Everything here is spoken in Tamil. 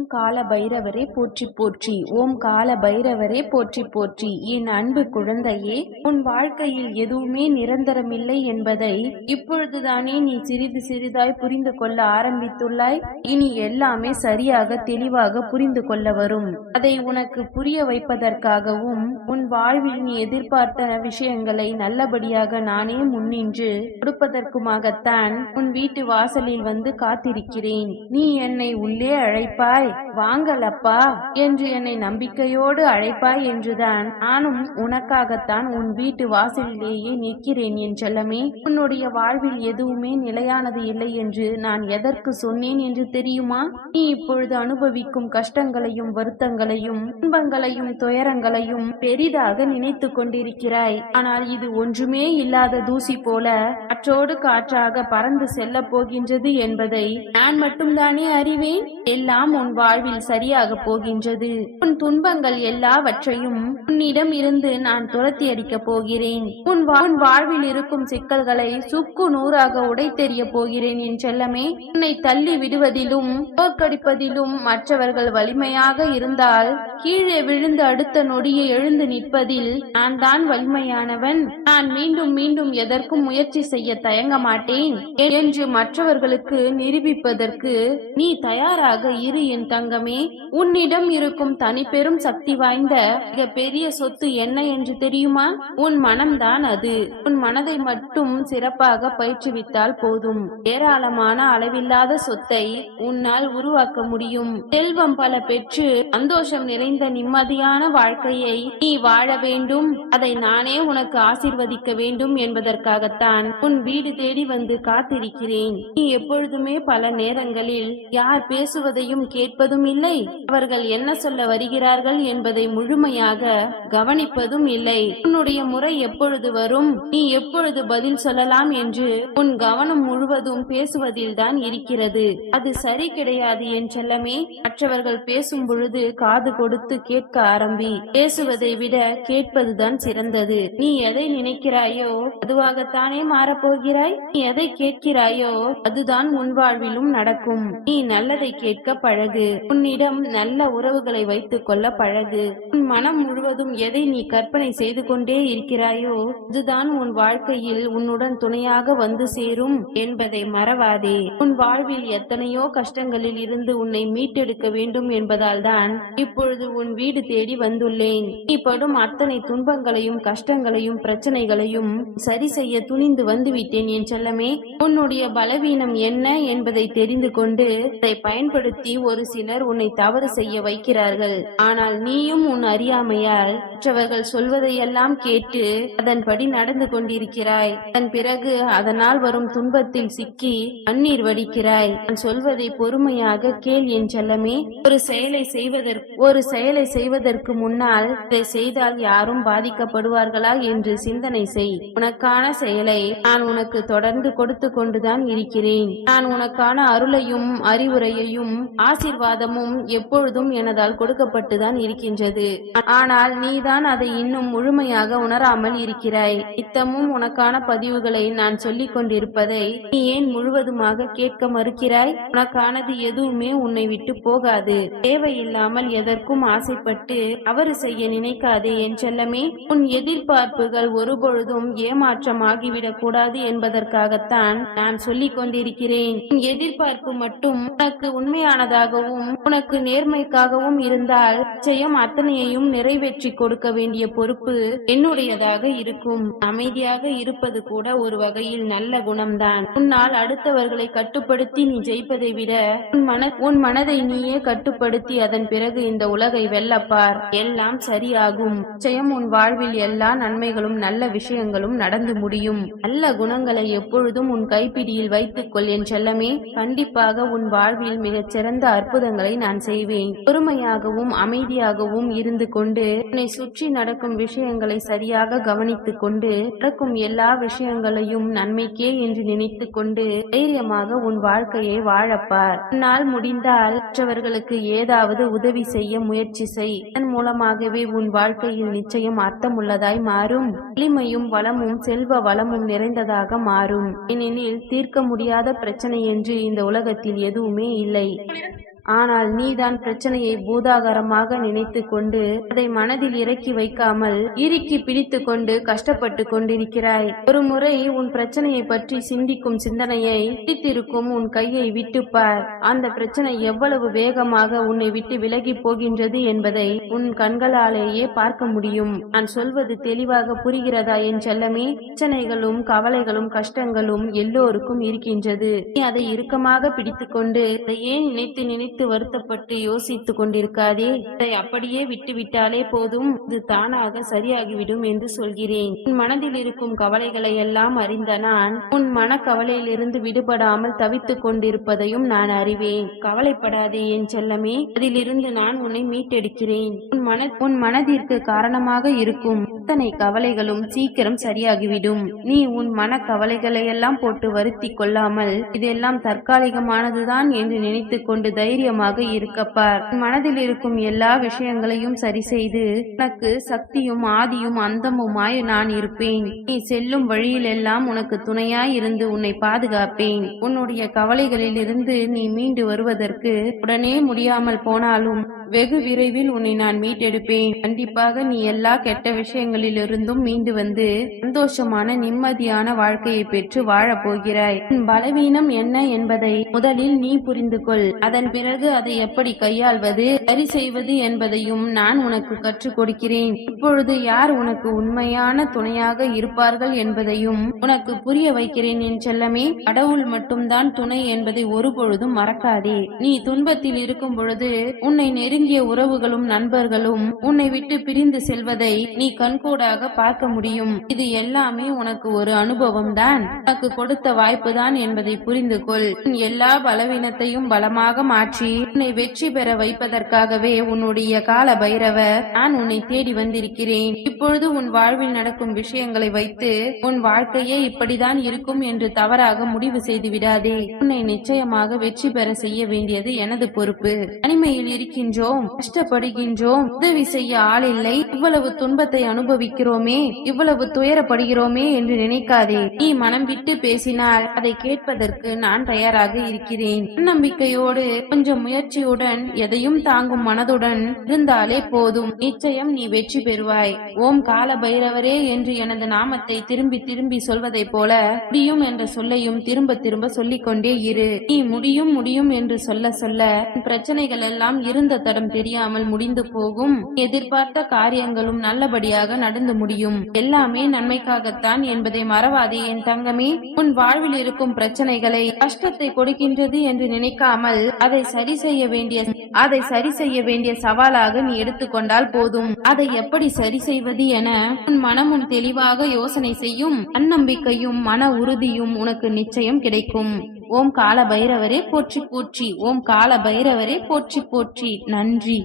ஓம் கால பைரவரே போற்றி போற்றி. ஓம் கால பைரவரே போற்றி போற்றி. என் அன்பு குழந்தையே உன் வாழ்க்கையில் எதுவுமே நிரந்தரமில்லை என்பதை இப்பொழுதுதானே நீ சிறிது சிறிதாய் புரிந்து கொள்ள ஆரம்பித்துள்ளாய். இனி எல்லாமே சரியாக தெளிவாக புரிந்து கொள்ள வரும். அதை உனக்கு புரிய வைப்பதற்காகவும் உன் வாழ்வில் நீ எதிர்பார்த்த விஷயங்களை நல்லபடியாக நானே முன்னின்று கொடுப்பதற்குமாகத்தான் உன் வீட்டு வாசலில் வந்து காத்திருக்கிறேன். நீ என்னை உள்ளே அழைப்பாய். வாங்கலப்பா என்று என்னை நம்பிக்கையோடு அழைப்பாய் என்றுதான். நானும் உனக்காகத்தான் உன் வீட்டு வாசலிலேயே நிற்கிறேன் என் செல்லமே. உன்னுடைய வாழ்வில் எதுவுமே நிலையானது இல்லை என்று நான் எதற்கு சொன்னேன் என்று தெரியுமா? நீ இப்பொழுது அனுபவிக்கும் கஷ்டங்களையும் வருத்தங்களையும் துன்பங்களையும் துயரங்களையும் பெரிதாக நினைத்து கொண்டிருக்கிறாய். ஆனால் இது ஒன்றுமே இல்லாத தூசி போல காற்றோடு காற்றாக பறந்து செல்ல போகின்றது என்பதை நான் மட்டும்தானே அறிவேன்? எல்லாம் உன் வாழ்வில் சரியாக போகின்றது. உன் துன்பங்கள் எல்லாவற்றையும் உன்னிடம் இருந்து நான் துரத்தி அடிக்கப் போகிறேன். உன் உன் வாழ்வில் இருக்கும் சிக்கல்களை சுக்கு நூறாக உடைத்தெறிய போகிறேன் என் செல்லமே. உன்னை தள்ளி விடுவதிலும் தோற்கடிப்பதிலும் மற்றவர்கள் வலிமையாக இருந்தால் கீழே விழுந்து அடுத்த நொடியை எழுந்து நிற்பதில் நான் தான் வலிமையானவன். நான் மீண்டும் மீண்டும் எதற்கும் முயற்சி செய்ய தயங்க மாட்டேன். என்று மற்றவர்களுக்கு நிரூபிப்பதற்கு நீ தயாராக இரு என் தங்கமே உன்னிடம் இருக்கும் தனிப்பெரும் சக்தி வாய்ந்த மிக பெரிய சொத்து என்ன என்று தெரியுமா? உன் மனம்தான் அது. உன் மனதை மட்டும் சிறப்பாக பயிற்றுவித்தால் போதும். ஏராளமான அளவில்லாத சொத்தை உன்னால் உருவாக்க முடியும். செல்வம் பல பெற்று சந்தோஷம் நிறைந்த நிம்மதியான வாழ்க்கையை நீ வாழ வேண்டும். அதை நானே உனக்கு ஆசிர்வதிக்க வேண்டும் என்பதற்காகத்தான் உன் வீடு தேடி வந்து காத்திருக்கிறேன். நீ எப்பொழுதுமே பல நேரங்களில் யார் பேசுவதையும் கேட்டு கேட்பதும் இல்லை. அவர்கள் என்ன சொல்ல வருகிறார்கள் என்பதை முழுமையாக கவனிப்பதும் இல்லை. உன்னுடைய முறை எப்பொழுது வரும்? நீ எப்பொழுது பதில் சொல்லலாம் என்று உன் கவனம் முழுவதும் பேசுவதில் தான் இருக்கிறது. அது சரி கிடையாது என் செல்லமே. மற்றவர்கள் பேசும் பொழுது காது கொடுத்து கேட்க ஆரம்பி பேசுவதை விட கேட்பதுதான் சிறந்தது. நீ எதை நினைக்கிறாயோ அதுவாகத்தானே மாறப்போகிறாய்? நீ எதை கேட்கிறாயோ அதுதான் உன் வாழ்விலும் நடக்கும். நீ நல்லதை கேட்க பழகு. உன்னிடம் நல்ல உறவுகளை வைத்துக் கொள்ள பழகு. உன் மனம் முழுவதும் எதை நீ கற்பனை செய்து கொண்டே இருக்கிறாயோ அதுதான் உன் வாழ்க்கையில் உன்னுடன் துணையாக வந்து சேரும் என்பதை மறவாதே. உன் வாழ்வில் எத்தனையோ கஷ்டங்களில் இருந்து உன்னை மீட்டெடுக்க வேண்டும் என்பதால் தான் இப்பொழுது உன் வீடு தேடி வந்துள்ளேன். நீ படும் அத்தனை துன்பங்களையும் கஷ்டங்களையும் பிரச்சனைகளையும் சரி செய்ய துணிந்து வந்துவிட்டேன் என் செல்லமே. உன்னுடைய பலவீனம் என்ன என்பதை தெரிந்து கொண்டு அதை பயன்படுத்தி ஒரு சிலர் உன்னை தவறு செய்ய வைக்கிறார்கள். ஆனால் நீயும் உன் அறியாமையால் மற்றவர்கள் சொல்வதையெல்லாம் கேட்டு அதன்படி நடந்து கொண்டிருக்கிறாய். அதன் பிறகு அதனால் வரும் துன்பத்தில் சிக்கி கண்ணீர் வடிக்கிறாய். நான் சொல்வதை பொறுமையாக கேள் என் செல்லமே. ஒரு செயலை செய்வதற்கு ஒரு செயலை செய்வதற்கு முன்னால் இதை செய்தால் யாரும் பாதிக்கப்படுவார்களா என்று சிந்தனை செய். உனக்கான செயலை நான் உனக்கு தொடர்ந்து கொடுத்து கொண்டுதான் இருக்கிறேன். நான் உனக்கான அருளையும் அறிவுரையையும் ஆசீர்வாதமும் எப்பொழுதும் எனதால் கொடுக்கப்பட்டுதான் இருக்கின்றது. ஆனால் நீதான் அதை இன்னும் முழுமையாக உணராமல் இருக்கிறாய். நித்தமும் உனக்கான பதிவுகளை நான் சொல்லிக் கொண்டிருப்பதை நீ ஏன் முழுவதுமாக கேட்க மறுக்கிறாய்? உனக்கானது எதுவுமே உன்னை விட்டு போகாது. தேவையில்லாமல் எதற்கும் ஆசைப்பட்டு அவரு செய்ய நினைக்காதே என் செல்லமே. உன் எதிர்பார்ப்புகள் ஒருபொழுதும் ஏமாற்றமாகிவிடக் கூடாது என்பதற்காகத்தான் நான் சொல்லிக் கொண்டிருக்கிறேன். உன் எதிர்பார்ப்பு மட்டும் உனக்கு உண்மையானதாகவும் உனக்கு நேர்மைக்காகவும் இருந்தால் நிச்சயம் அத்தனையையும் நிறைவேற்றி கொடுக்க வேண்டிய பொறுப்பு என்னுடையதாக இருக்கும். அமைதியாக இருப்பது கூட ஒரு வகையில் நல்ல குணம்தான். உன்னால் அடுத்தவர்களை கட்டுப்படுத்தி நீ ஜெயிப்பதை விட உன் மன உன் மனதை நீயே கட்டுப்படுத்தி அதன் பிறகு இந்த உலகை வெல்லப்பார். எல்லாம் சரியாகும். நிச்சயம் உன் வாழ்வில் எல்லா நன்மைகளும் நல்ல விஷயங்களும் நடந்து முடியும். நல்ல குணங்களை எப்பொழுதும் உன் கைப்பிடியில் வைத்துக் கொள் என் செல்லமே. கண்டிப்பாக உன் வாழ்வில் மிகச் சிறந்த அற்புதங்களை நான் செய்வேன். பொறுமையாகவும் அமைதியாகவும் இருந்து கொண்டு உன்னை சுற்றி நடக்கும் விஷயங்களை சரியாக கவனித்துக் கொண்டு நடக்கும் எல்லா விஷயங்களையும் நன்மைக்கே என்று நினைத்து கொண்டு தைரியமாக உன் வாழ்க்கையை வாழப்பார். உன்னால் முடிந்தால் மற்றவர்களுக்கு ஏதாவது உதவி செய்ய முயற்சி செய். இதன் மூலமாகவே உன் வாழ்க்கையில் நிச்சயம் அர்த்தமுள்ளதாய் மாறும். எளிமையும் வளமும் செல்வ வளமும் நிறைந்ததாக மாறும். ஏனெனில் தீர்க்க முடியாத பிரச்சனை என்று இந்த உலகத்தில் எதுவுமே இல்லை. ஆனால் நீதான் பிரச்சனையை பூதாகரமாக நினைத்து கொண்டு அதை மனதில் இறக்கி வைக்காமல் இறுக்கி பிடித்து கொண்டு கஷ்டப்பட்டு கொண்டிருக்கிறாய். ஒரு முறை உன் பிரச்சனையை பற்றி சிந்திக்கும் சிந்தனையை பிடித்திருக்கும் உன் கையை விட்டுப்பார் அந்த பிரச்சனை எவ்வளவு வேகமாக உன்னை விட்டு விலகி போகின்றது என்பதை உன் கண்களாலேயே பார்க்க முடியும். நான் சொல்வது தெளிவாக புரிகிறதா என் செல்லமே? பிரச்சனைகளும் கவலைகளும் கஷ்டங்களும் எல்லோருக்கும் இருக்கின்றது. நீ அதை இறுக்கமாக பிடித்துக்கொண்டு அதை ஏன் நினைத்து நினைத்து வருத்தப்பட்டு யோசித்துக் கொண்டிருக்காதே. இதை அப்படியே விட்டுவிட்டாலே போதும். இது தானாக சரியாகிவிடும் என்று சொல்கிறேன். உன் மனதில் இருக்கும் கவலைகளை எல்லாம் அறிந்த நான் உன் மனக்கவலையிலிருந்து விடுபடாமல் தவித்துக் கொண்டிருப்பதையும் நான் அறிவேன். கவலைப்படாதே என் செல்லமே. அதிலிருந்து நான் உன்னை மீட்டெடுக்கிறேன். உன் மன உன் மனதிற்கு காரணமாக இருக்கும். அத்தனை கவலைகளும் சீக்கிரம் சரியாகிவிடும். நீ உன் மன கவலைகளையெல்லாம் போட்டு வருத்தி கொள்ளாமல் இதெல்லாம் தற்காலிகமானதுதான் என்று நினைத்து கொண்டு தைரியமாக இருக்கப்பார் மனதில் இருக்கும் எல்லா விஷயங்களையும் சரி செய்து உனக்கு சக்தியும் ஆதியும் அந்தமுமாய் நான் இருப்பேன். நீ செல்லும் வழியிலெல்லாம் உனக்கு துணையாய் இருந்து உன்னை பாதுகாப்பேன். உன்னுடைய கவலைகளில் இருந்து நீ மீண்டு வருவதற்கு உடனே முடியாமல் போனாலும் வெகு விரைவில் உன்னை நான் மீட்டெடுப்பேன். கண்டிப்பாக நீ எல்லா கெட்ட விஷயங்களிலிருந்தும் மீண்டு வந்து சந்தோஷமான நிம்மதியான வாழ்க்கையை பெற்று வாழப் போகிறாய். உன் பலவீனம் என்ன என்பதை முதலில் நீ புரிந்து கொள் அதன் பிறகு அதை எப்படி கையாள்வது சரி செய்வது என்பதையும் நான் உனக்கு கற்றுக் கொடுக்கிறேன். இப்பொழுது யார் உனக்கு உண்மையான துணையாக இருப்பார்கள் என்பதையும் உனக்கு புரிய வைக்கிறேன். என் செல்லமே கடவுள் மட்டும்தான் துணை என்பதை ஒருபொழுதும் மறக்காதே. நீ துன்பத்தில் இருக்கும் பொழுது உன்னை நெருங்கிய உறவுகளும் நண்பர்களும் உன்னை விட்டு பிரிந்து செல்வதை நீ கண்கூடாக பார்க்க முடியும். இது எல்லாமே உனக்கு ஒரு அனுபவம் தான் உனக்கு கொடுத்த வாய்ப்பு தான் என்பதை புரிந்து கொள் உன் எல்லா பலவீனத்தையும் பலமாக மாற்றி உன்னை வெற்றி பெற வைப்பதற்காகவே உன்னுடைய கால பைரவர் நான் உன்னை தேடி வந்திருக்கிறேன். இப்பொழுது உன் வாழ்வில் நடக்கும் விஷயங்களை வைத்து உன் வாழ்க்கையே இப்படிதான் இருக்கும் என்று தவறாக முடிவு செய்து விடாதே. உன்னை நிச்சயமாக வெற்றி பெற செய்ய வேண்டியது எனது பொறுப்பு. தனிமையில் இருக்கின்றோம் கஷ்டப்படுகின்றோம் உதவி செய்ய ஆள் இல்லை. இவ்வளவு துன்பத்தை அனுபவிக்கிறோமே இவ்வளவு துயரப்படுகிறோமே என்று நினைக்காதே. நீ மனம் விட்டு பேசினால் அதை கேட்பதற்கு நான் தயாராக இருக்கிறேன். நம்பிக்கையோடு கொஞ்சம் முயற்சியுடன் எதையும் தாங்கும் மனதுடன் இருந்தாலே போதும். நிச்சயம் நீ வெற்றி பெறுவாய். ஓம் கால பைரவரே என்று எனது நாமத்தை திரும்பி திரும்பி சொல்வதைப் போல முடியும் என்ற சொல்லையும் திரும்ப திரும்ப சொல்லிக்கொண்டே இரு. நீ முடியும் முடியும் என்று சொல்ல சொல்ல பிரச்சனைகள் எல்லாம் இருந்த தடவை காலம் தெரியாமல் முடிந்து போகும். எதிர்பார்த்த காரியங்களும் நல்லபடியாக நடந்து முடியும். எல்லாமே நன்மைக்காகத்தான் என்பதை மறவாதே என் தங்கமே. உன் வாழ்வில் இருக்கும் பிரச்சனைகளை கஷ்டத்தை கொடுக்கின்றது என்று நினைக்காமல் அதை சரி செய்ய வேண்டிய அதை சரி செய்ய வேண்டிய சவாலாக நீ எடுத்துக்கொண்டால் போதும். அதை எப்படி சரி செய்வது என உன் மனமும் தெளிவாக யோசனை செய்யும். தன்னம்பிக்கையும் மன உறுதியும் உனக்கு நிச்சயம் கிடைக்கும். ஓம் கால பைரவரே போற்றி போற்றி. ஓம் கால பைரவரே போற்றி போற்றி. நன்றி.